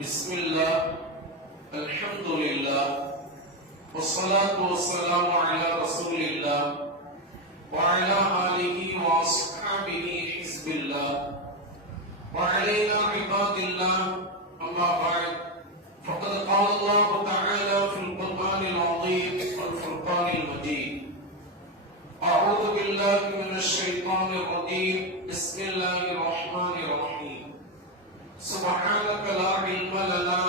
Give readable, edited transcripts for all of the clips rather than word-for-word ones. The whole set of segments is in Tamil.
بسم الله الحمد لله والصلاة والسلام على رسول الله وعلى آله وأصحابه حزب الله وعلينا عباد الله أما بعد فقد قال الله تعالى في القرآن العظيم والفرقان المجيد أعوذ بالله من الشيطان الرجيم بسم الله الرحمن الرحيم سبحانك لا علم لنا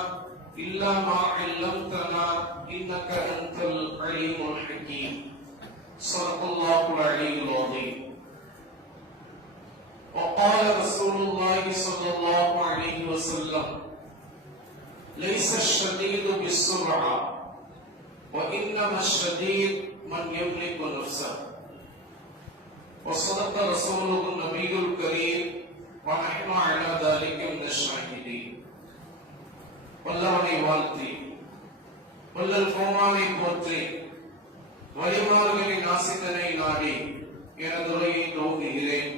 إلا ما علمتنا إنك أنت العليم الحكيم صدق الله العلي العظيم وقال رسول الله صلى الله عليه وسلم ليس الشديد بالسرعة وإنما الشديد من يملك نفسه وصدق رسوله النبي الكريم ونحن على ذلك من الشاهدين வல்லவனை வாழ்த்தி வல்லல் கோமானை போற்றி வழிமார்களின் ஆசித்தனை நாடி எனது உரையை துவங்குகிறேன்.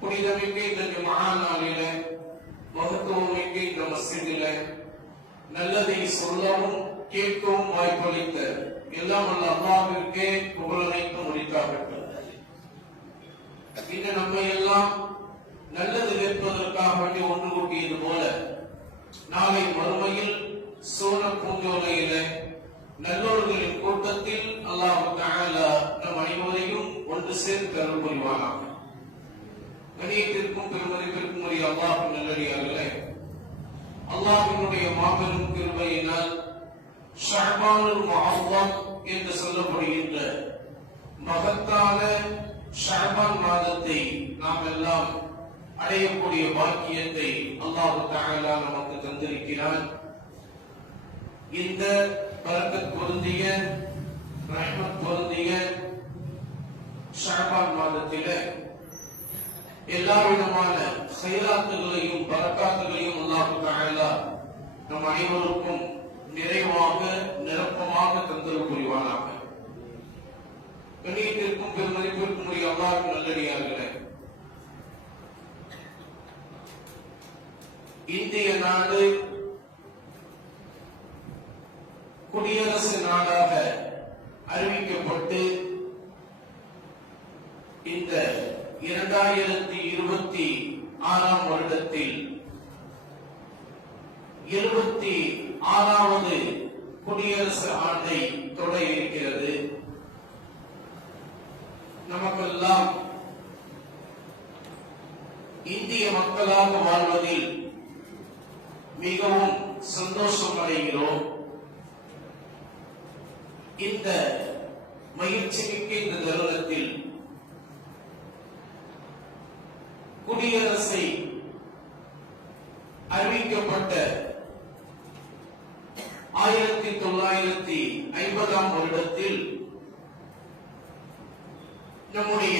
புனிதமிக்க இந்த ஜும்ஆ நாளிலே மகத்துவமிக்க இந்த மஸ்ஜிதிலே நல்லதை சொல்லவும் கேட்கவும் வாய்ப்பளித்த எல்லாம் வல்ல அல்லாஹ்விற்கே புகழனைத்து முடித்தாகட்டும். இன்று நம்மை எல்லாம் நல்லது கேட்பதற்காக வேண்டி ஒன்று கூட்டியது போல நாளை மறுமையில் சோன பூஞ்சோலையில நல்லோர்களின் கூட்டத்தில் அல்லாஹ் தஆலா நம் அனைவரையும் ஒன்று சேர்த்து அருள் புரிவானாக. கண்ணியத்திற்கும் பெருமதிப்பிற்கும் உரிய அல்லாஹ்வின் நல்லடியார்களே, அல்லாஹ்வினுடைய மாபெரும் கிருபையினால் ஷஅபானுல் முஅவ்வம் என்று சொல்லப்படுகின்ற மகத்தான ஷஅபான் மாதத்தை நாம் எல்லாம் அடையக்கூடிய பாக்கியத்தை அல்லாஹ் தஆலா நமக்கு தந்திருக்கிறான். இந்த பரக்கத் பொருந்திய ரஹ்மத் பொருந்திய ஷஅபான் மாதத்திலே எல்லா விதமான கைராத்துகளையும் பரக்காத்துகளையும் அல்லாஹ் தஆலா நம் அனைவருக்கும் நிறைவாக நிரப்பமாக தந்தல் புரிவானாக. கண்ணியத்திற்கும் பெருமதிப்பிற்கும் உரிய அல்லாஹ்வின் நல்லடியார்களே, இந்திய நாடு குடியரசு நாடாக அறிவிக்கப்பட்டு இந்த 2026 வருடத்தில் 76வது குடியரசு ஆண்டை தொட இருக்கிறது. நமக்கெல்லாம் இந்திய மக்களாக வாழ்வதில் மிகவும் சந்தோஷம் அடைகிறோம். இந்த மகிழ்ச்சி மிக்க இந்த தருணத்தில் குடியரசை அறிவிக்கப்பட்ட 1950 வருடத்தில் நம்முடைய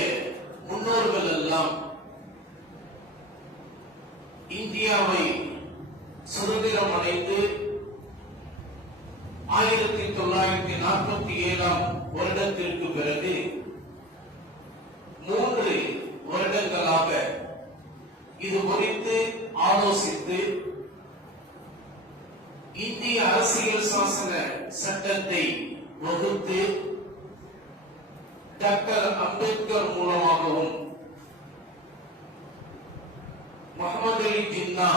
முன்னோர்கள் எல்லாம் இந்தியாவை சுதந்திரம் அடைந்து 1947 வருடத்திற்கு பிறகு 3 வருடங்களாக இது குறித்து ஆலோசித்து இந்திய அரசியல் சாசன சட்டத்தை வகுத்து டாக்டர் அம்பேத்கர் மூலமாகவும் முஹம்மது அலி ஜின்னா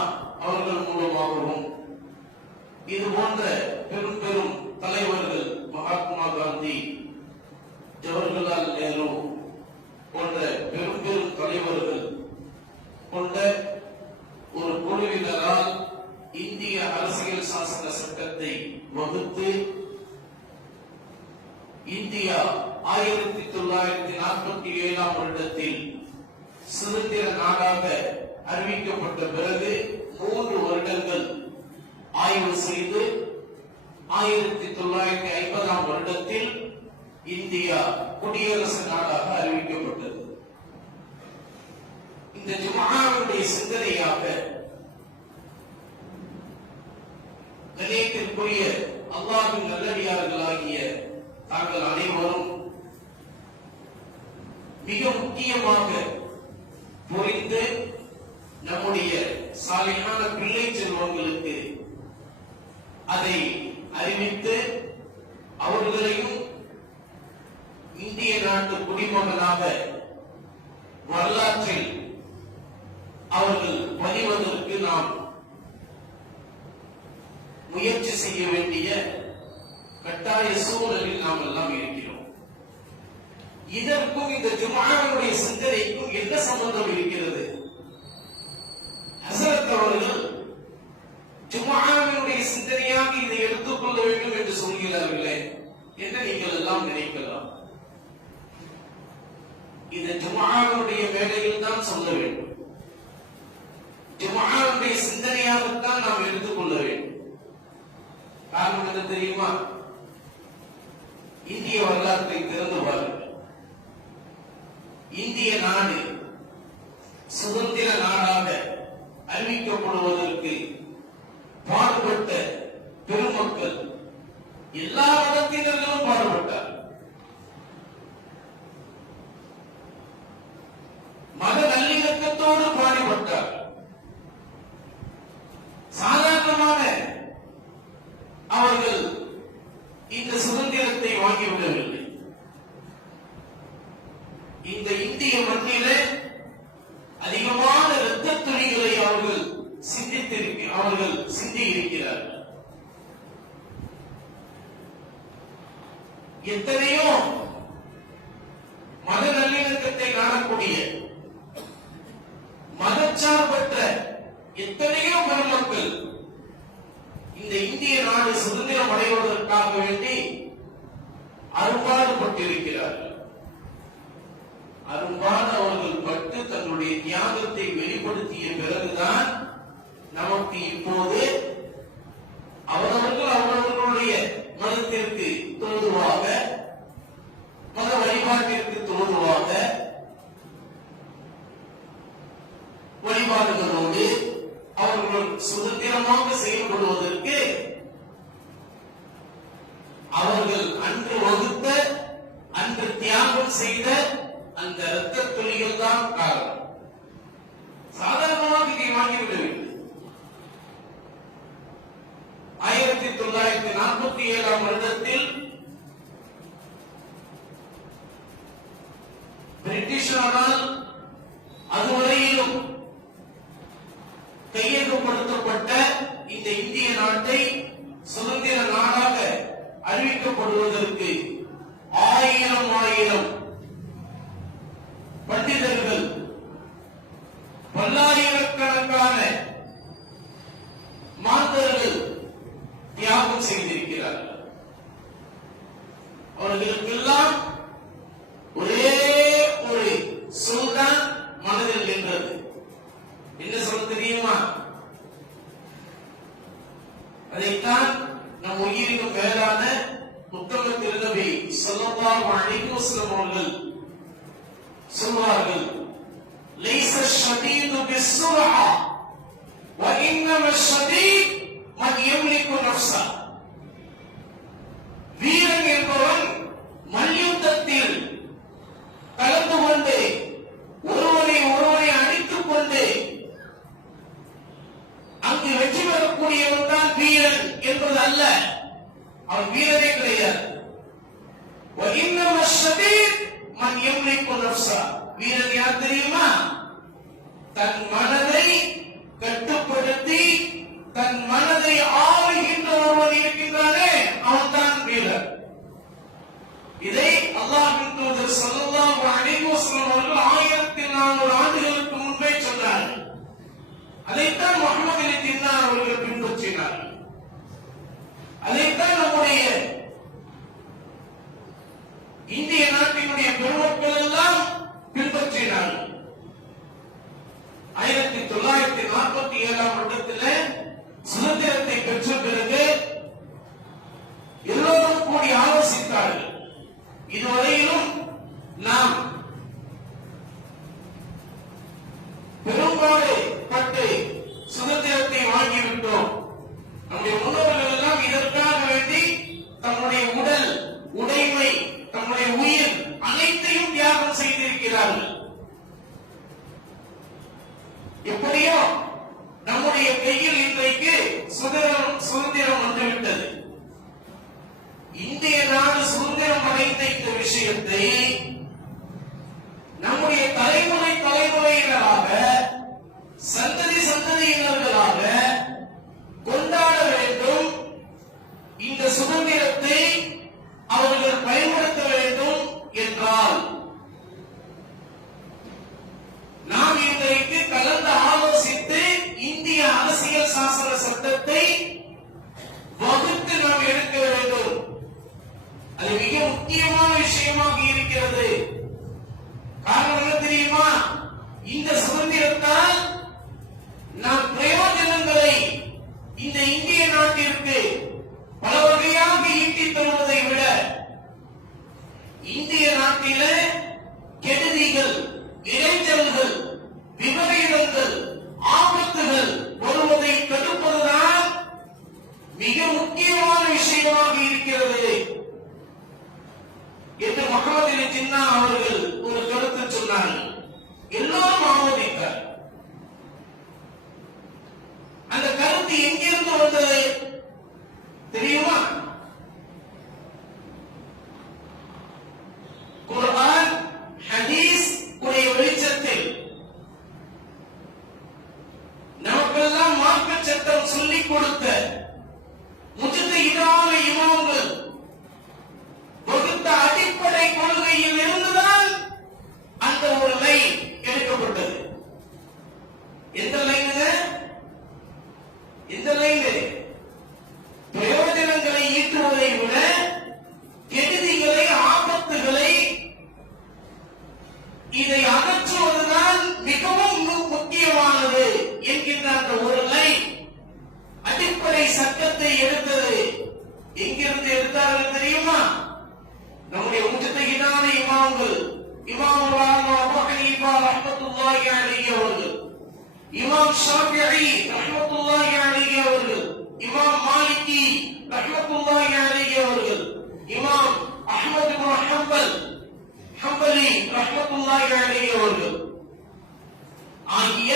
அவர்கள் மூலமாகவும் இது போன்ற பெரும் பெரும் தலைவர்கள் மகாத்மா காந்தி, ஜவஹர்லால் நேரு போன்ற பெரும் பெரும் தலைவர்கள் கொண்ட ஒரு குழுவினரால் இந்திய அரசியல் சாசன சட்டத்தை வகுத்து இந்தியா 1947 வருடத்தில் சுதந்திர நாடாக அறிவிக்கப்பட்ட பிறகு 3 வருடங்கள் ஆய்வு செய்து 1950 வருடத்தில் இந்தியா குடியரசு நாடாக அறிவிக்கப்பட்டது. இந்த ஜும்ஆவுடைய சிந்தனையாக கண்ணியத்திற்குரிய அல்லாஹ்வின் நல்லடியார்களாகிய தாங்கள் அனைவரும் மிக முக்கியமாக புரிந்து நம்முடைய சாலிஹான பிள்ளை செல்வங்களுக்கு அதை அறிவித்து அவர்களையும் இந்திய நாட்டு குடிமகனாக வரலாற்றில் அவர்கள் பதிவதற்கு நாம் முயற்சி செய்ய வேண்டிய கட்டாய சூழலில் நாம் எல்லாம் இருக்கிறோம். இதற்கும் இந்த ஜும்ஆவுடைய சிந்தனைக்கும் என்ன சம்பந்தம் இருக்கிறது? ஹஸரத் அவர்கள் ஜும்ஆவுடைய சிந்தனையாக இதை எடுத்துக்கொள்ள வேண்டும் என்று சொல்கிறார்களே என்ன நீங்கள் எல்லாம் நினைக்கலாம்? இந்த ஜும்ஆவுடைய வேளையில் தான் சொல்ல வேண்டும், ஜும்ஆவுடைய சிந்தனையாகத்தான் நாம் எடுத்துக்கொள்ள வேண்டும். காரணம் என்ன தெரியுமா? இந்திய வரலாற்றை திறந்து பாருங்கள். இந்திய நாடு சுதந்திர நாடாக அறிவிக்கப்படுவதற்கு பாடுபட்ட பெருமக்கள் எல்லா மதத்தினர்களும் பாடுபட்டார். மத நல்லிணக்கத்தோடு பாடுபட்டார். சாதாரணமாக அவர்கள் இந்த சுதந்திரத்தை வாங்கிவிடவில்லை. இந்த இந்திய மண்ணிலே அதிகமான இரத்த துளிகளை அவர்கள் சிந்தி இருக்கிறார்கள். எத்தனையோ மத நல்லிணக்கத்தை காணக்கூடிய மதச்சார்பற்ற எத்தனையோ பெருமக்கள் இந்த இந்திய நாடு சுதந்திரம் அடைவதற்காக வேண்டி அரும்பாடுபட்டிருக்கிறார்கள். அரும்பாடு அவர்கள் பட்டு தன்னுடைய தியாகத்தை வெளிப்படுத்திய பிறகுதான் நமக்கு இப்போது அவரவர்களுடைய மதத்திற்கு தோதுவாக, மத வழிபாட்டிற்கு தோதுவாக வழிபாடுகளோடு அவர்கள் சுதந்திரமாக செயல்படுவதற்கு அவர்கள் அன்று வகுத்த, அன்று தியாகம் செய்த அந்த இரத்த துளிகள் தான் காரணம். சாதாரணமாக இதை வாங்கிவிடவில்லை. 1947 வருடத்தில் பிரிட்டிஷாரால் அதுவரையிலும் கையகப்படுத்தப்பட்ட இந்த இந்திய நாட்டை சுதந்திர நாடாக அறிவிக்கப்படுவதற்கு ஆயிரம் பண்டிதர்கள், பல்லாயிரக்கணக்கான மாந்தர்கள் தியாகம் செய்திருக்கிறார்கள். அவர்களுக்கெல்லாம் ஒரே ஒரு சொல்தான் மனதில் நின்றது. என்ன சொல்ல தெரியுமா? அதைத்தான் நம் உயிரினும் மேலான உத்தம திருநபி ஸல்லல்லாஹு அலைஹி வஸல்லம் அவர்கள் சொல்வார்கள், லைஸ ஷதீது பிஸ்ஸுரா வ இன்னம ஷதீத் மன் யம்லிகு நஃப்ஸா. வீரன் என்பவன் மல்யுத்தத்தில் கலந்து கொண்டு ஒருவரை அடித்துக் கொண்டு அங்கு வெற்றி பெறக்கூடியவன் தான் வீரன் என்பது அல்ல. அவன் வீரனே கிடையாது. வீரன் யார் தெரியுமா? தன் மனதை கட்டுப்படுத்தி தன் மனதை ஆளுகின்ற ஒருவன் இருக்கின்றானே அவன் தான் வீரன். இதை அல்லாஹ்வின் தூதர் ஸல்லல்லாஹு அலைஹி வஸல்லம் அவர்கள் 1400 ஆண்டுகளுக்கு முன்பே சொன்னார்கள். அதைத்தான் முஹம்மது அலி தின்னார் அவர்கள் பின்பற்றினார். அதைத்தான் நம்முடைய இந்திய நாட்டினுடைய பெருமக்கள் எல்லாம் பின்பற்றினார்கள். 1947 வருடத்தில் சுதந்திரத்தை பெற்ற பிறகு எல்லோரும் கூடி ஆலோசித்தார்கள். இதுவரையிலும் நாம் பெரும்பாடு பட்டு சுதந்திரத்தை வாங்கிவிட்டோம். நம்முடைய முன்னோர்கள் எல்லாம் இதற்காக வேண்டி தம்முடைய உடல், உடைமை, தம்முடைய உயிர் அனைத்தையும் தியாகம் செய்திருக்கிறார்கள். எப்படியோ நம்முடைய கையில் இன்றைக்கு சுதந்திரம் வந்துவிட்டது. இந்திய நாடு சுதந்திரம் அடைந்த இந்த விஷயத்தை நம்முடைய தலைமுறையினராக சந்ததியினர்களாக கொண்டாட வேண்டும். இந்த சுதந்திரத்தை அவர்கள் பயன்படுத்த வேண்டும் என்றால் நாம் இன்றைக்கு கலந்து ஆலோசித்து இந்திய அரசியல் சாசன சட்டத்தை வகுத்து நாம் எடுக்க வேண்டும். அது மிக முக்கியமான விஷயமாக இருக்கிறது. காரணம் என்ன தெரியுமா? இந்த சுதந்திரத்தால் நாம் பிரயோஜனங்களை இந்த இந்திய நாட்டிற்கு பல வகையாக ஈட்டித் தருவதை விட இந்திய நாட்டில கெடுதிகள், இடைஞ்சல்கள், விபரீதங்கள், ஆபத்துகள் வருவதை தடுப்பதுதான் மிக முக்கியமான விஷயமாக இருக்கிறது என்று முகமது அலி ஜின்னா அவர்கள் ஒரு கருத்து சொன்னார்கள். எல்லோரும் ஆமோதித்தார். அந்த கருத்து எங்கிருந்து வந்தது தெரியுமா? குர்ஆன், ஹதீஸ் உடைய வெளிச்சத்தில் நமக்கெல்லாம் மார்க்க சட்டம் சொல்லிக் கொடுத்த முஜ்தஹிதான இமாம்கள் வகுத்த அடிப்படை கொள்கையில் இருந்துதான் அந்த ஒரு லைன் எடுக்கப்பட்டது. எந்த லைனுங்க? எந்த லைனு? பிரயோஜனங்களை ஈட்டுவதை விட கெடுதிகளை, ஆபத்துகளை இதை அகற்றுவதுதான் மிகவும் முக்கியமானது என்கின்ற அந்த ஒரு லைன் அடிப்படை சட்டத்தை எடுத்தது. எங்கிருந்து எடுத்தார்கள் தெரியுமா? நம்முடைய முஜ்தஹிதான இமாம்கள், இமாம் அபூ ஹனீஃபா ரஹ்மத்துல்லாஹி அலைஹி அவர்கள், இமாம் ஷாஃபிஈ ரஹ்மத்துல்லாஹி அலைஹி அவர்கள், இமாம் மாலிகி ரஹ்மத்துல்லாஹி அலைஹி அவர்கள், இமாம் அஹ்மத் இப்னு ஹம்பலி ரஹ்மத்துல்லாஹி அலைஹி அவர்கள் ஆகிய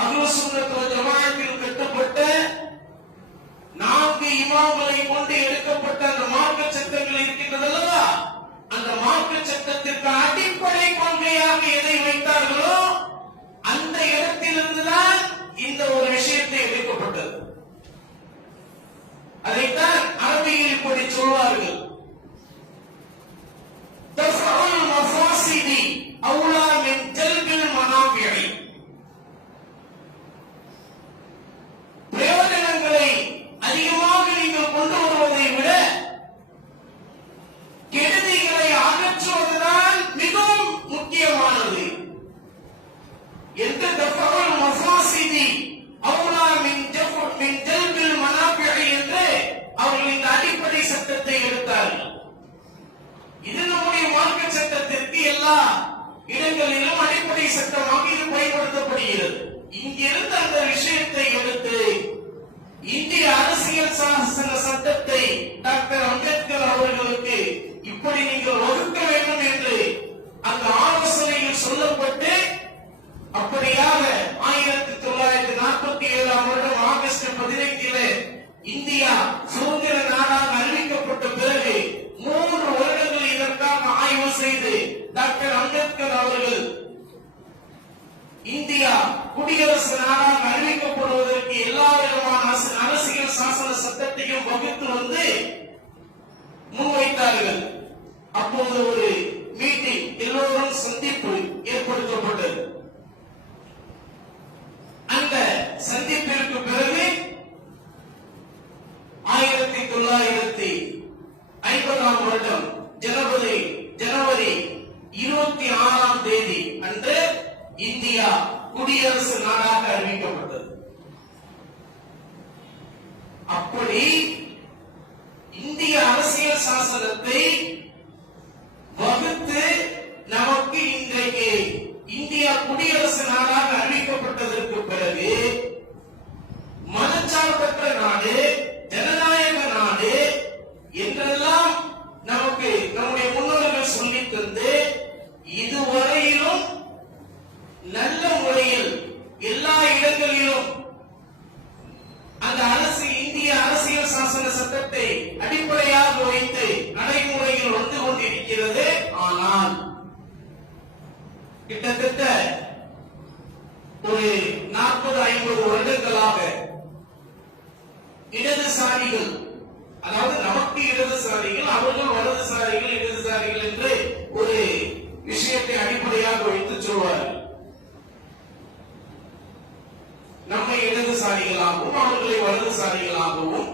அஹ்லுஸ் சுன்னத் வல் ஜமாஅத்தில் கட்டப்பட்ட 4 இமாம்களை கொண்டு எடுக்கப்பட்ட அந்த மார்க்க சட்டங்கள் இருக்கின்றது அல்லவா? அந்த மார்க்க சட்டத்திற்கு அடிப்படை கொள்கையாக எதை வைத்தார்களோ அந்த இடத்திலிருந்துதான் இந்த ஒரு விஷயத்தை எடுக்கப்பட்டது. அதைத்தான் அரபியில் இப்படி சொல்வார்கள், தஃஅல் மஃபாசிதி அவுலா மின் ஜல்பில் மனாஃபிஇ. பிரயோஜனங்களை அதிகமாக நீங்கள் கொண்டு வருவதை விட கெடுதிகளை அகற்றுவதுதான் மிகவும் முக்கியமானது என்று தஃஅல் மஃபாசிதி அவுலா மின் ஜல்பில் மனாஃபிஇ என்று அவர்கள் இந்த அடிப்படை சட்டத்தை எடுத்தார்கள். இது நம்முடைய மார்க்க சட்டத்திற்கு எல்லா இடங்களிலும் அடிப்படை சட்டமாக இது பயன்படுத்தப்படுகிறது. இங்கிருந்து அந்த விஷயத்தை எடுத்து இந்திய அரசியல் சாசன சட்டத்தை டாக்டர் அம்பேத்கர் அவர்களுக்கு இப்படி நீங்கள் வகுக்க வேண்டும் என்று அந்த ஆலோசனையில் சொல்லப்பட்டு அப்படியாக 1947 வருடம் ஆகஸ்ட் 15 இந்தியா சுதந்திர நாடாக அறிவிக்கப்பட்ட பிறகு 3 வருடங்கள் இதற்காக ஆய்வு செய்து டாக்டர் அம்பேத்கர் அவர்கள் இந்தியா குடியரசு நாடாக அறிவிக்கப்படுவதற்கு எல்லா விதமான அரசியல் சாசன சட்டத்தையும் வகுத்து வந்து முன்வைத்தார்கள். அப்போது ஒரு மீட்டிங், எல்லோரும் சந்திப்பு ஏற்படுத்தப்பட்டது. அந்த சந்திப்பிற்கு பிறகு 1950 வருடம் ஜனவரி 26 அன்று இந்தியா குடியரசு நாடாக அறிவிக்கப்பட்டது. அப்படி இந்திய அரசியல் சாசனத்தை வகுத்து நமக்கு இன்றைக்கு இந்தியா குடியரசு நாடாக அறிவிக்கப்பட்டதற்கு பிறகு மதச்சார்பற்ற நாடு, ஜனநாயக நாடு என்றெல்லாம் நமக்கு நம்முடைய முன்னோர்கள் சொல்லித் தந்து இதுவரையிலும் நல்ல முறையில் எல்லா இடங்களிலும் கிட்டத்தட்ட ஒரு 40-50 வருடங்களாக இடதுசாரிகள், அதாவது நமக்கு இடதுசாரிகள், அவர்கள் வலதுசாரிகள், இடதுசாரிகள் என்று ஒரு விஷயத்தை அடிப்படையாக வைத்து சொல்வார்கள். நம்மை இடதுசாரிகளாகவும் அவர்களை வலதுசாரிகளாகவும்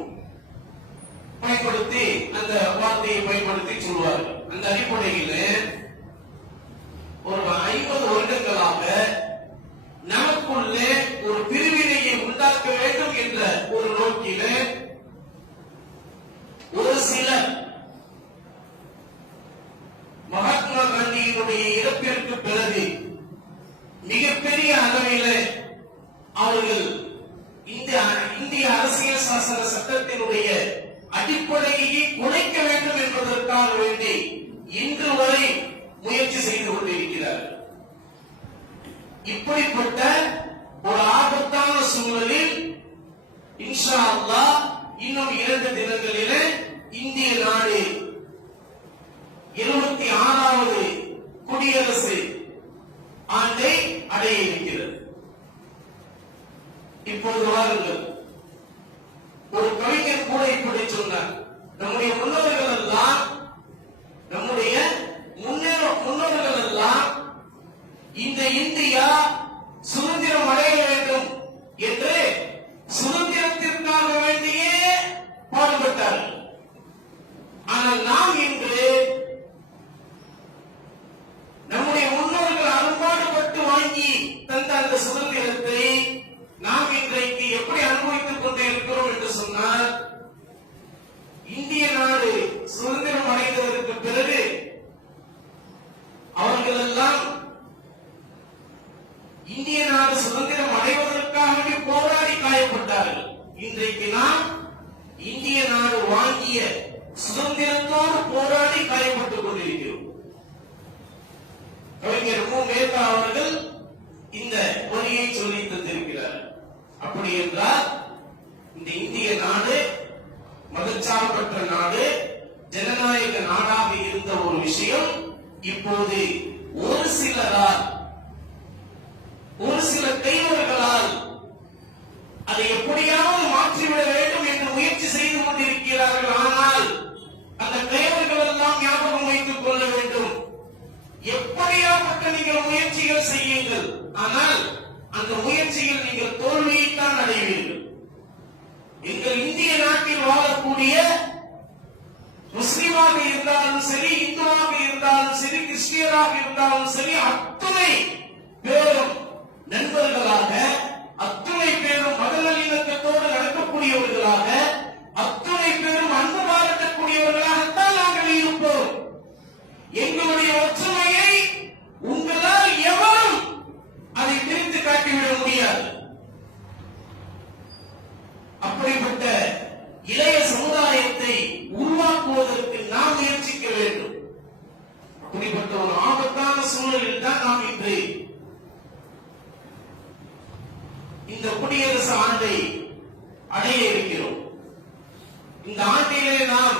பயன்படுத்தி அந்த வார்த்தையை பயன்படுத்தி சொல்வார்கள். அந்த அடிப்படையில் ஒரு 50 வருடங்களாக நமக்குள்ளே ஒரு பிரிவினையை உண்டாக்க வேண்டும் என்ற ஒரு நோக்கிலே ஒரு சிலர் மகாத்மா காந்தியினுடைய இறப்பிற்கு பிறகு மிகப்பெரிய அளவிலே அவர்கள் இந்திய அரசியல் சாசன சட்டத்தினுடைய அடிப்படையை குலைக்க வேண்டும் என்பதற்காக வேண்டி இன்று வரை முயற்சி செய்து கொண்டிருக்கிறார்கள். இப்படிப்பட்ட ஒரு ஆபத்தான சூழலில் இன்ஷா அல்லாஹ் இன்னும் 2 தினங்களிலே இந்திய நாடு 76வது குடியரசு ஆண்டை அடைய இருக்கிறது. இப்போது வாருங்கள், ஒரு கவிஞர் கூட இப்படி சொன்னார், நம்முடைய முன்னோர்கள் எல்லாம் இந்த இந்தியா சுதந்திரம் அடைய வேண்டும் என்று சுதந்திரத்திற்காக வேண்டியே பாடுபட்டார்கள். ஆனால் நாம் இன்று நம்முடைய முன்னோர்கள் அரும்பாடுபட்டு வாங்கி தந்த அந்த சுதந்திரத்தை நாம் இன்றைக்கு எப்படி அனுபவித்துக் கொண்டே இருக்கிறோம் என்று சொன்னால், இந்திய நாடு சுதந்திரம் அடைந்ததற்கு பிறகு அவர்கள் எல்லாம் இந்திய நாடு சுதந்திரம் அடைவதற்காக போராடி காயப்பட்டார்கள். இன்றைக்கு நாம் இந்திய நாடு வாங்கிய சுதந்திரத்தோடு போராடி காயப்பட்டுக் கொண்டிருக்கிறோம். கவிஞர் மு. மேத்தா அவர்கள் இந்த வரியை சொல்லி தந்திருக்கிறார். அப்படி என்றால் இந்த இந்திய நாடு மதச்சார்பற்ற நாடு, ஜனநாயக நாடாக இருந்த ஒரு விஷயம் இப்போது ஒரு சிலரால், ஒரு சில கைவர்களால் அதை எப்படியாவது மாற்றிவிட வேண்டும் என்று முயற்சி செய்து கொண்டிருக்கிறார்கள். ஆனால் அந்த கைவர்கள் எல்லாம் ஞாபகம் வைத்துக் கொள்ள வேண்டும், எப்படியாப்பட்ட நீங்கள் முயற்சிகள் செய்யுங்கள், ஆனால் அந்த முயற்சியில் நீங்கள் தோல்வியைத்தான் அடைவீர்கள். எங்கள் இந்திய நாட்டில் வாழக்கூடிய முஸ்லிமாக இருந்தாலும் சரி, இந்துவாக இருந்தாலும் சரி, கிறிஸ்டியராக இருந்தாலும் சரி, அத்துணை பேரும் நண்பர்களாக, அத்துணை பேரும் மத நல்லிணக்கத்தோடு நடக்கக்கூடியவர்களாக, அத்துணை பேரும் அன்பு பாராட்டக்கூடியவர்களாகத்தான் நாங்கள் இருப்போம். எங்களுடைய ஒற்றுமையை உங்களால் எவரும் அதை பிரித்து காட்டிவிட முடியாது. அப்படிப்பட்ட இளைய சமுதாயத்தை உருவாக்குவதற்கு நாம் முயற்சிக்க வேண்டும். அப்படிப்பட்ட ஒரு ஆபத்தான சூழலில் தான் நாம் இன்று இந்த குடியரசு ஆண்டை அடைய இருக்கிறோம். இந்த ஆண்டிலே நாம்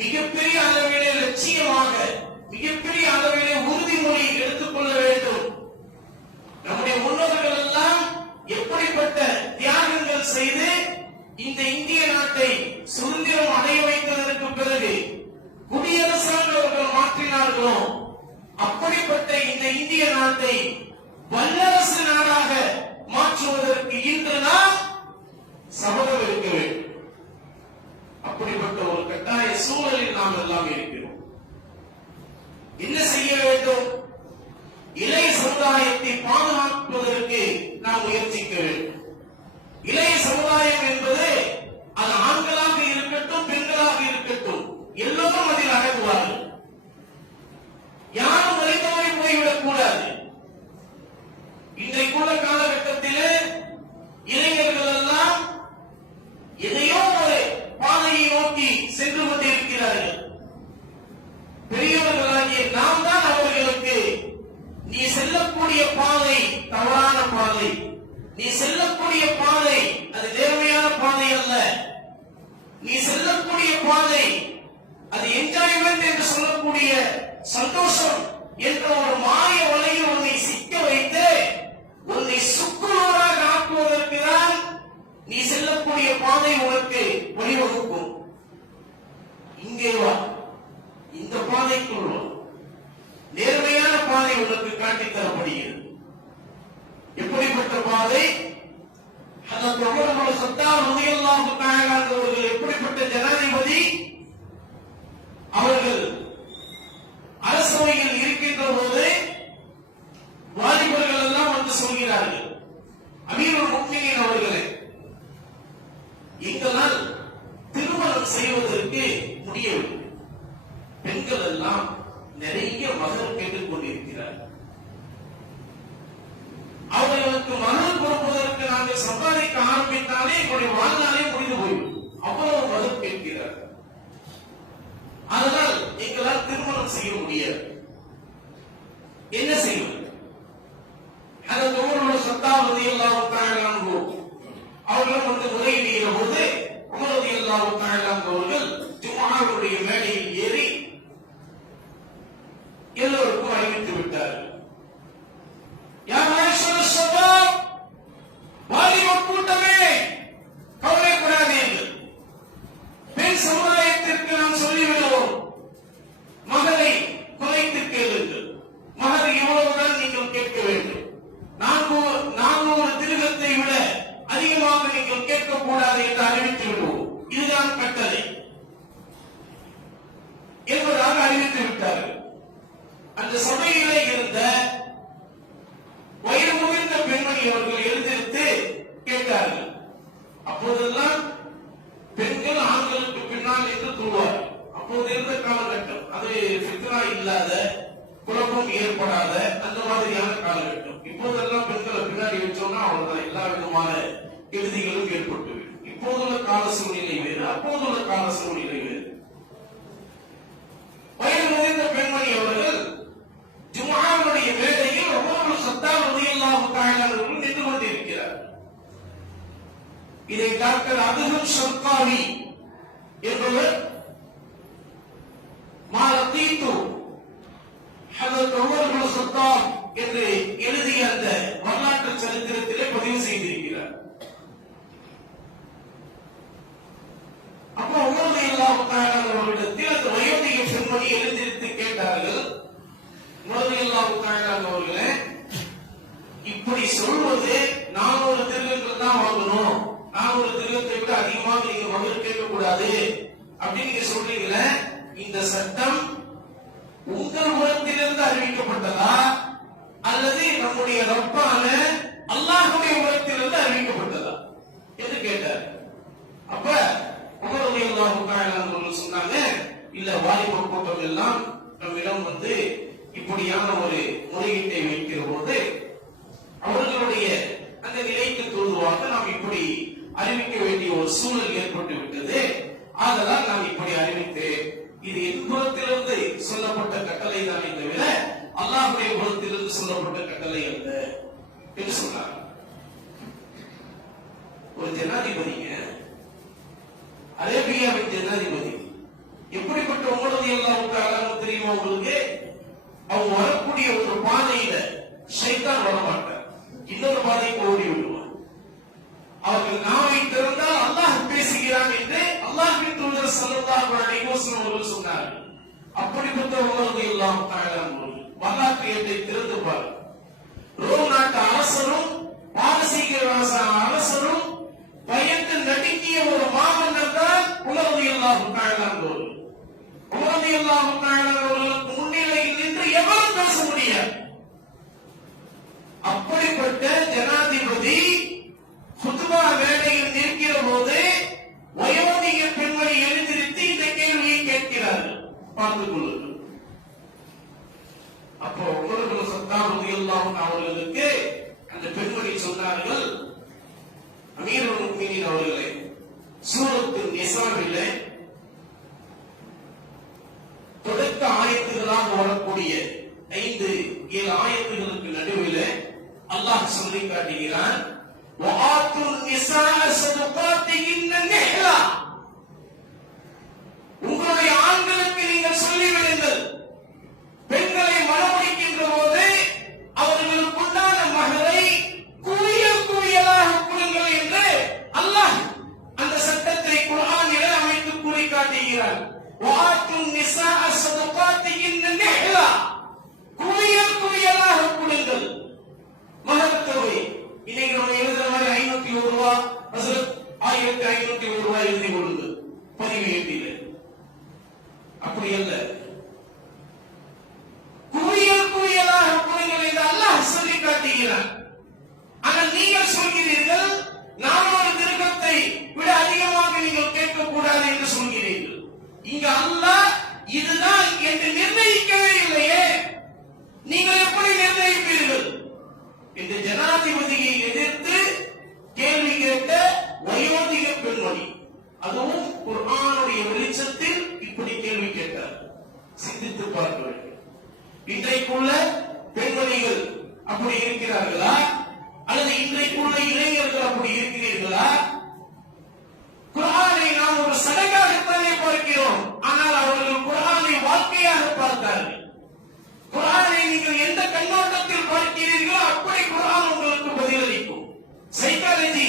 மிகப்பெரிய அளவிலே லட்சியமாக, மிகப்பெரிய அளவிலே உறுதிமொழி எடுத்துக்கொள்ள வேண்டும். நம்முடைய முன்னோர்கள் எல்லாம் எப்படிப்பட்ட தியாகங்கள் செய்து இந்த இந்திய நாட்டை சுதந்திரம் அடைய வைத்ததற்கு பிறகு குடியரசாக அவர்கள் மாற்றினார்களோ, அப்படிப்பட்ட இந்த இந்திய நாட்டை வல்லரசு நாடாக மாற்றுவதற்கு இன்று நாம் சபதம் எடுக்க வேண்டும். அப்படிப்பட்ட ஒரு கட்டாய சூழலில் நாம் எல்லாம் இருக்கிறோம். என்ன செய்ய வேண்டும்? இளைய சமுதாயத்தை பாதுகாப்பதற்கு நாம் முயற்சிக்க வேண்டும். இளைய சமுதாயம் என்பது அது ஆண்களாக இருக்கட்டும், பெண்களாக இருக்கட்டும், எல்லோரும் அதில் அடங்குவார்கள். யாரும் மறைந்தவரை போய்விடக் கூடாது. இன்றைக்குள்ள காலகட்டத்திலே இளைஞர்கள் எல்லாம் எதையோ ஒரு பாதையை நோக்கி சென்று கொண்டிருக்கிறார்கள். பெரியவர்களாகிய நாம் தான் அவர்களுக்கு, நீ செல்லக்கூடிய பாதை தவறான பாதை, நீ செல்லக்கூடிய பாதை அது நேர்மையான பாதை அல்ல, நீ செல்லக்கூடிய பாதை அது என்ஜாய்மெண்ட் என்று சொல்லக்கூடிய சந்தோஷம் என்ற ஒரு மாய வலையில் பாதை உனக்கு வழிவகுக்கும், இங்கே வா, இந்த பாதைக்குள் வா, நேர்மையான பாதை உனக்கு காட்டித் தரப்படுகிறது. எப்படிப்பட்ட பாதை? ஹஜ்ரத் உமர் இப்னு கத்தாப் ரலியல்லாஹு தஆலா அவர்கள் எப்படிப்பட்ட ஜனாதிபதி? அவர்கள் அரசவையில் இருக்கின்ற போது வாலிபர்கள் எல்லாம் வந்து சொல்கிறார்கள், அமீருல் முஃமினீன் அவர்களே, எங்களால் திருமணம் செய்வதற்கு முடியவில்லை. பெண்கள் எல்லாம் நிறைய மகர் கேட்டுக் கொண்டிருக்கிறார்கள். அவர்களுக்கு மகர் கொடுப்பதற்கு நாங்கள் சம்பாதிக்க ஆரம்பித்தாலே எங்களுடைய வாழ்நாளே முடிந்து போய்விடும். அவ்வளவு மகர் கேட்கிறார்கள். அதனால் எங்களால் திருமணம் செய்ய முடியாது. என்ன செய்வது? ஹஜ்ரத் உமர் இப்னு கத்தாப் ரலியல்லாஹு தஆலா அன்ஹு அவர்கள் வந்து முறையிடுகிற போது உமர் ரலியல்லாஹு தஆலா அவர்கள் ஜும்ஆவுடைய மேடையில் ஏறி எல்லோருக்கும் அறிவித்து விட்டார்கள். யா மஅஷர ஷபாப், வாலிப கூட்டமே, கவலைப்படாதீர்கள். பெண் சமுதாயத்திற்கு நாம் சொல்லிவிடுவோம், மகரை குறைத்து கேளுங்கள். மகர் எவ்வளவுதான் நீங்கள் கேட்க வேண்டும். 400 திருகத்தை விட அதிகமாக நீங்கள் கேட்கக்கூடாது என்று அறிவித்து விடுவோம். இதுதான் கட்டளை என்பதாக அறிவித்து விட்டார்கள். அந்த சபையிலே இருந்த வயது முதிர்ந்த பெண்மணி அவர்கள் எழுந்திருத்து கேட்டார்கள். அப்போதெல்லாம் பெண்கள் ஆண்களுக்கு பின்னால் என்று தூவார். அப்போது இருந்த காலகட்டம் அது ஃபித்னா இல்லாத, குழப்பம் ஏற்படாத அந்த மாதிரியான காலகட்டம். இப்போதெல்லாம் பெண்களை பின்னாடி வச்சோம்னா அவ்வளவுதான், எல்லா விதமான கெடுதிகளும் ஏற்பட்டுவிடும். இப்போதுள்ள கால சூழ்நிலை வேறு, அப்போதுள்ள கால சூழ்நிலை வேறு. வயது முதிர்ந்த பெண்மணி அவர்கள் ஜும்ஆவுடைய மேடையில் உமர் இப்னு கத்தாப் ரலியல்லாஹு தஆலா அவர்கள் நின்று கொண்டிருக்கிறார். இதை டாக்டர் அதுஹம் ஷர்காவி என்பவர் மாலத்தீத்து ஹஜ்ரத் உமர் இப்னு கத்தாப் என்று எழுதிய அந்த வரலாற்று சரித்திரத்திலே பதிவு செய்திருக்கிறார். அப்போ உமர் ரலியல்லாஹு தஆலா அவர்களிடத்தில் அந்த வயோதிக பெண்மணி எழுந்திருத்து கேட்டார்கள், உமர் ரலியல்லாஹு தஆலா அவர்களே, இப்படி சொல்வது 400 திருகங்கள் தான் வாங்கணும், 400 திருகத்தை விட அதிகமாக நீங்க மகர் கேட்கக்கூடாது அப்படின்னு நீங்க சொல்றீங்களே, இந்த சட்டம் உங்கள் புறத்திலிருந்து அறிவிக்கப்பட்டதா அல்லது நம்முடைய ரப்பான அல்லாஹ்வுடைய புறத்திலிருந்து அறிவிக்கப்பட்டதா என்று கேட்டார். அப்ப உமர் ரலியல்லாஹு தஆலா அவர்கள் சொன்னாங்க, இல்ல, வாலிப கூட்டம் எல்லாம் நம்மிடம் வந்து இப்படியான ஒரு முறையீட்டை வைக்கிற போது அவர்களுடைய அந்த நிலைக்கு தோதுவாக நாம் இப்படி அறிவிக்க வேண்டிய ஒரு சூழல் ஏற்பட்டு விட்டது. ஆதலால் நாம் இப்படி அறிவித்து, இது என் புறத்திலிருந்து சொல்லப்பட்ட கட்டளை தானே தவிர அல்லாஹ்வுடைய புறத்திலிருந்து சொல்லப்பட்ட கட்டளை அல்ல என்று சொன்னார். ஒரு ஜனாதிபதிங்க, அரேபியாவின் ஜனாதிபதி, எப்படிப்பட்ட உமர் ரலியல்லாஹு தஆலா தெரியுமா உங்களுக்கு? அவங்க வரக்கூடிய ஒரு பாதையில ஷைத்தான் வரமாட்டார், இன்னொரு பாதைக்கு ஓடி விடுவார். அவர்கள் நாவை திறந்தால் அல்லாஹ் பேசுகிறான் என்று அல்லாஹ்வின் தூதர் ஸல்லல்லாஹு அலைஹி வஸல்லம் அவர்கள் சொன்னார்கள். அப்படிப்பட்ட உமர் ரலியல்லாஹு தஆலா வரலாற்று ஏட்டை திறந்து பார். ரோம் நாட்டு அரசரும் பாரசீக அரசரும் பயந்து நடுங்கிய ஒரு மாமன்னர் தான் உமர் ரலியல்லாஹு தஆலா அவர்கள். உமர் ரலியல்லாஹு தஆலா அவர்களுக்கு முன்னிலையில் நின்று எவரும் பேச முடியாது. அப்படிப்பட்ட ஜனாதிபதி குத்பா மேடையில் நிற்கிற போது வயோதிக பெண்மணி எழுந்திருத்து இந்த கேள்வியை கேட்கிறார்கள். பார்த்துக் கொள்ளுங்கள். அப்போ உமர் இப்னு கத்தாப் ரலியல்லாஹு அவர்களுக்கு அந்த பெண்மணி சொன்னார்கள், அமீருல் முஃமினீன் அவர்களே, சூரத்து நிசாவிலே தொடக்க ஆயத்துகளாக வரக்கூடிய 5-7 ஆயத்துகளுக்கு நடுவில் அல்லாஹ் சொல்லி காட்டுகிறான், வஆத்துன் நிஸாஅ ஸதகாத்திஹின்ன நிஹ்லா, உங்களுடைய ஆண்களுக்கு நீங்கள் சொல்லிவிடுங்கள், பெண்களை மணமுடிக்கின்ற போது அவர்களுக்குண்டான மகரை குவியல் குவியலாக கொடுங்கள் என்று அல்லாஹ் அந்த ஜனாதிபதியை எதிர்த்து கேள்வி கேட்ட வயோதிக பெண்மணி, அதுவும் குர்ஆனுடைய வெளிச்சத்தில் இப்படி கேள்வி கேட்டார். சிந்தித்து பார்க்க வேண்டும். இன்றைக்குள்ள பெண்மணிகள் அப்படி இருக்கிறார்களா அல்லது இன்றைக்குள்ள இளைஞர்கள் அப்படி இருக்கிறீர்களா? குர்ஆனை நாம் ஒரு சடங்காகத்தானே பார்க்கிறோம், ஆனால் அவர்கள் குர்ஆனை வாழ்க்கையாக பார்த்தார்கள். குர்ஆனை நீங்கள் எந்த கண்ணோட்டத்தில் பார்க்கிறீர்களோ அப்படி குர்ஆன் உங்களுக்கு பதிலளிக்கும். சைக்காலஜி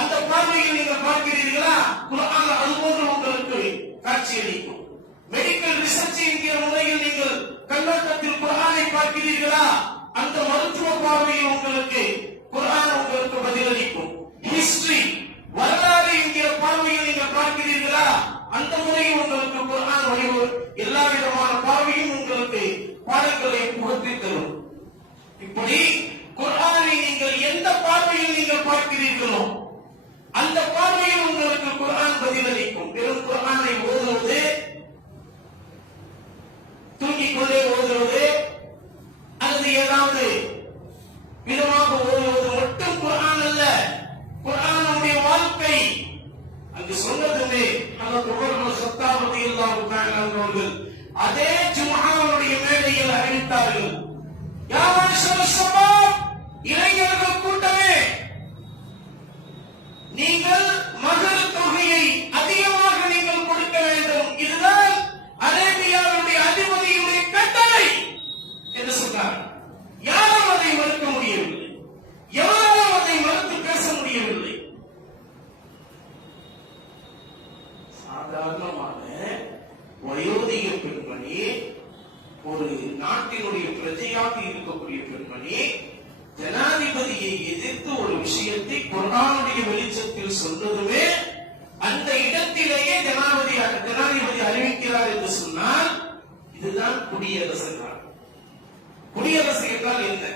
அந்த பார்வையில் நீங்கள் பார்க்கிறீர்களா, குர்ஆன் அதுபோன்று உங்களுக்கு காட்சியளிக்கும். மெடிக்கல் ரிசர்ச் என்கிற முறையில் நீங்கள் கண்ணோட்டத்தில் குர்ஆனை பார்க்கிறீர்களா, அந்த மருத்துவ பார்வையில் உங்களுக்கு குர்ஆன் உங்களுக்கு பதிலளிக்கும். ஹிஸ்டரி வரலாறு என்கிற பார்வையில் நீங்கள் பார்க்கிறீர்களா, அந்த முறையில் உங்களுக்கு குர்ஆன் எல்லா விதமான பார்வையும் உங்களுக்கு பாடங்களை புகட்டி தரும். இப்படி குர்ஆனை நீங்கள் எந்த பார்வையில் நீங்கள் பார்க்கிறீர்களோ அந்த பார்வையில் உங்களுக்கு குர்ஆன் பதிலளிக்கும். வெறும் குர்ஆனை ஓதுவது, தூங்கிக் கொண்டே ஓதுவது அல்லது ஏதாவது விதமாக ஓதுவது மட்டும் குர்ஆன் அல்ல, குர்ஆனுடைய வாழ்க்கை. அங்கு சொன்னதுமே ஹஜ்ரத் உமர் இப்னு கத்தாப் ரலியல்லாஹு தஆலா அவர்கள் அதே ஜும்ஆவுடைய மேடையில் அறிவித்தார்கள், யா மஅஷர ஷபாப், இளைஞர்கள் கூட்டமே, நீங்கள் மகர் தொகையை அதிகமாக நீங்கள் கொடுக்க வேண்டும். இதுதான் அரேபியாவுடைய அதிபதியுடைய கட்டளை என்று சொன்னார். யாரும் அதை மறுக்க முடியவில்லை, யாரும் அதை மறுத்து பேச முடியவில்லை. சாதாரணமான வயோதிக பெண்மணி, ஒரு நாட்டினுடைய பிரஜையாக இருக்கக்கூடிய பெண்மணி, ஜனாதிபதியை எதிர்த்து ஒரு விஷயத்தை குர்ஆனுடைய வெளிச்சத்தில் சொன்னதுமே அந்த இடத்திலேயே ஜனாதிபதி அறிவிக்கிறார் என்று சொன்னால் இதுதான் குடியரசு நாடு. குடியரசு என்றால் என்ன?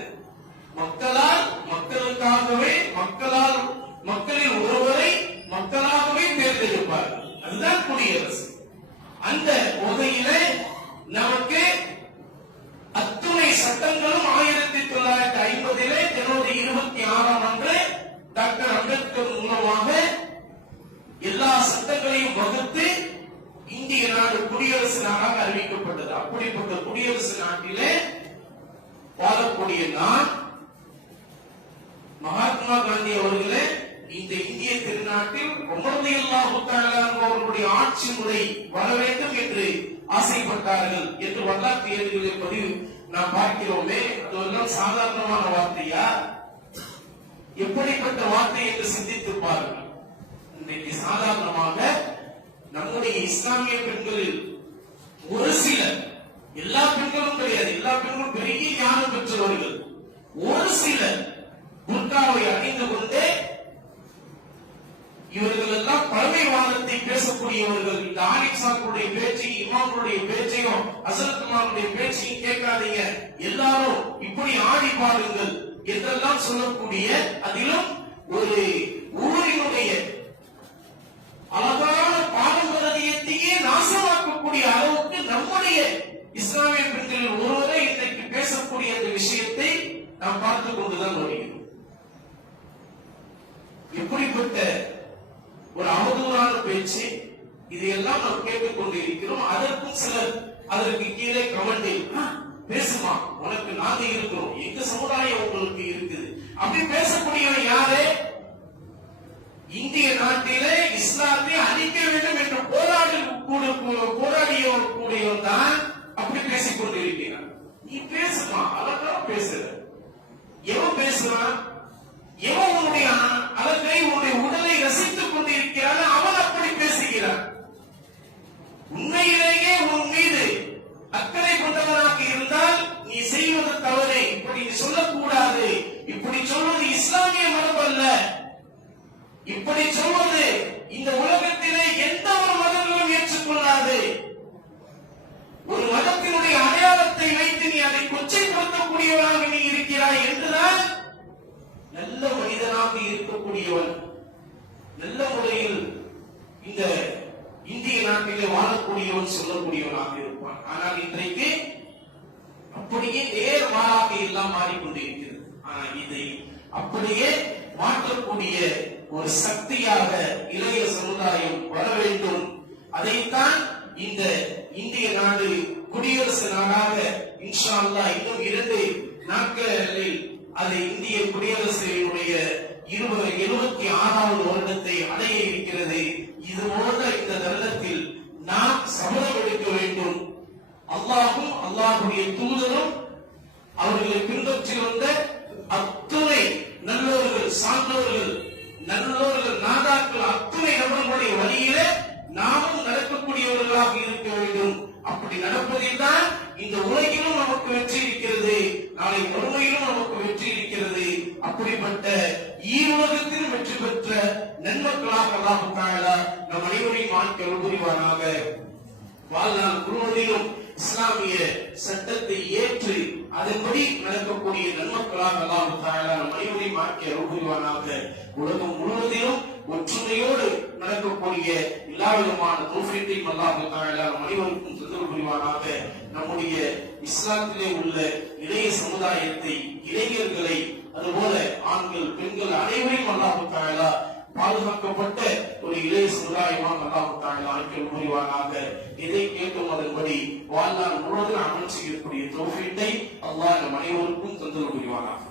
மக்களால் மக்களுக்காகவே, மக்களில் ஒருவரை மக்களாகவே தேர்ந்தெடுப்பார்கள். அதுதான் குடியரசு. அந்த வகையிலே நமக்கு அத்துணை சட்டங்களும் 1950 ஜனவரி 26 அன்று டாக்டர் அம்பேத்கர் மூலமாக எல்லா சட்டங்களையும் வகுத்து இந்திய நாடு குடியரசு நாடாக அறிவிக்கப்பட்டது. அப்படிப்பட்ட குடியரசு நாட்டிலே வாழக்கூடிய நான், மகாத்மா காந்தி அவர்களே இந்த இந்திய திருநாட்டில் உமர் ரலியல்லாஹு தஆலா அவர்களுடைய ஆட்சி முறை வர வேண்டும் என்று ஆசைப்பட்டார்கள் என்று வரலாற்று ஏடுகளில் பதிவு நாம் பார்க்கிறோமே. அதெல்லாம் சாதாரணமான வார்த்தையா? எப்படிப்பட்ட வார்த்தை என்று சிந்தித்து பாருங்கள். இன்றைக்கு சாதாரணமாக நம்முடைய இஸ்லாமிய பெண்களில் ஒரு சிலர், எல்லா பெண்களும் கிடையாது, எல்லா பெண்களும் பெரிய ஞானம் பெற்றவர்கள், ஒரு சிலர் புர்காவை அணிந்து கொண்டே இவர்கள் எல்லாம் பழமைவாதத்தை பேசக்கூடியவர்கள். இந்த ஆலிம்சாக்களுடைய பேச்சையும் இமாம்களுடைய பேச்சையும் ஹஸரத் இமாமுடைய பேச்சையும் கேட்காதீங்க, எல்லாரும் இப்படி ஆடி பாடுங்கள் என்றெல்லாம் சொல்லக்கூடிய, அதிலும் ஒரு ஊரினுடைய அழகான பாரம்பரியத்தையே நாசமாக்கக்கூடிய அளவுக்கு நம்முடைய இஸ்லாமிய பெண்களில் ஒருவரை இன்றைக்கு பேசக்கூடிய அந்த விஷயத்தை நாம் பார்த்துக் கொண்டுதான் வருகிறோம். எப்படிப்பட்ட ஒரு அவதூறான பேச்சு, இதையெல்லாம் நாம் கேட்டுக் கொண்டு இருக்கிறோம். அதற்கும் சிலர் அதற்கு கீழே கமெண்டில், பேசுமா, உனக்கு நாங்க இருக்கிறோம், எங்க சமுதாயம் உங்களுக்கு இருக்குது அப்படி பேசக்கூடியவன் யாரு? இந்திய நாட்டிலே இஸ்லாத்தை அழிக்க வேண்டும் என்று போராடியவன் தான் அப்படி பேசிக் கொண்டிருக்கிறான். நீ பேசுமா, அழகா பேசுற. எவன் பேசுறான்? எவன் உன்னுடைய அழகை, உன்னுடைய உடலை ரசித்துக் கொண்டிருக்கிறான், அவன் அப்படி பேசுகிறான். உண்மையிலேயே உன் மீது அக்கறை கொண்டவனாக இருந்தால் நீ செய்வது தவறு, இப்படி சொல்லக்கூடாது, இப்படி சொல்வது இஸ்லாமிய மரபு அல்ல, இப்படி சொல்வது இந்த உலகத்திலே எந்த ஒரு மதங்களும் ஏற்றுக்கொள்ளாது. ஒரு மதத்தினுடைய அடையாளத்தை வைத்து நீ அதை கொச்சைப்படுத்தக்கூடியவனாக நீ இருக்கிறாய் என்றுதான் நல்ல மனிதனாக இருக்கக்கூடியவன், நல்ல முறையில் இந்த இந்திய நாட்டிலே வாழக்கூடியவன் சொல்லக்கூடியவனாக இருப்பான். ஆனால் இன்றைக்கு அப்படியே நேர் மாறாக எல்லாம் மாறிக்கொண்டிருக்கிறது. ஆனா இதை அப்படியே மாற்றக்கூடிய ஒரு சக்தியாக இளைய சமுதாயம் வர வேண்டும். அதைத்தான் இந்த இந்திய நாடு குடியரசு நாடாக இன்ஷா அல்லாஹ் இன்னும் 2 நாட்களில் அது இந்திய குடியரசினுடைய 76வது வருடத்தை அடைய இருக்கிறது. இது போன்ற இந்த தருணத்தில் நாம் சபதம் எடுக்க வேண்டும். அல்லாஹும் அல்லாஹுடைய தூதரும் அவர்களை பின்பற்றி வந்த அத்துணை நல்லவர்கள், சான்றோர்கள், நல்லவர்கள், நாதாக்கள் அத்துணை நபர்களுடைய வழியில நாமும் நடக்கக்கூடியவர்களாக இருக்க வேண்டும். அப்படி நடப்பதில் தான் இந்த உலகிலும் நமக்கு வெற்றி இருக்கிறது, நாளை மறுமையிலும் நமக்கு வெற்றி இருக்கிறது. அப்படிப்பட்ட ஈருலகத்திலும் வெற்றி பெற்ற நன்மக்களாக அல்லாஹ் தஆலா நம் அனைவரையும் ஆக்கி அருள் புரிவானாக. வாழ்நாள் முழுவதிலும் இஸ்லாமிய சட்டத்தை ஏற்று அதன்படி நடக்கக்கூடிய நன்மக்களாக அல்லாஹ் தஆலா நம் அனைவரையும் ஆக்கி அருள் புரிவானாக. உலகம் முழுவதிலும் ஒற்றுமையோடு நடக்கக்கூடிய எல்லா விதமான தௌஃபீக்கையும் அல்லாஹ் தஆலா நம் அனைவருக்கும் தந்தருள் புரிவானாக. நம்முடைய இஸ்லாத்திலே உள்ள இளைய சமுதாயத்தை, இளைஞர்களை, அதுபோல ஆண்கள், பெண்கள் அனைவரையும் அல்லாஹ் தஆலா பாதுகாக்கப்பட்ட ஒரு இளைய சமுதாயமாக அல்லாஹ் தஆலா ஆக்கி அருள் புரிவானாக. இதை கேட்கும் அதன்படி வாழ்நாள் முழுவதும் அமல் செய்யக்கூடிய தௌஃபீக்கை அல்லாஹ் நம் அனைவருக்கும் தந்தருள் புரிவானாக.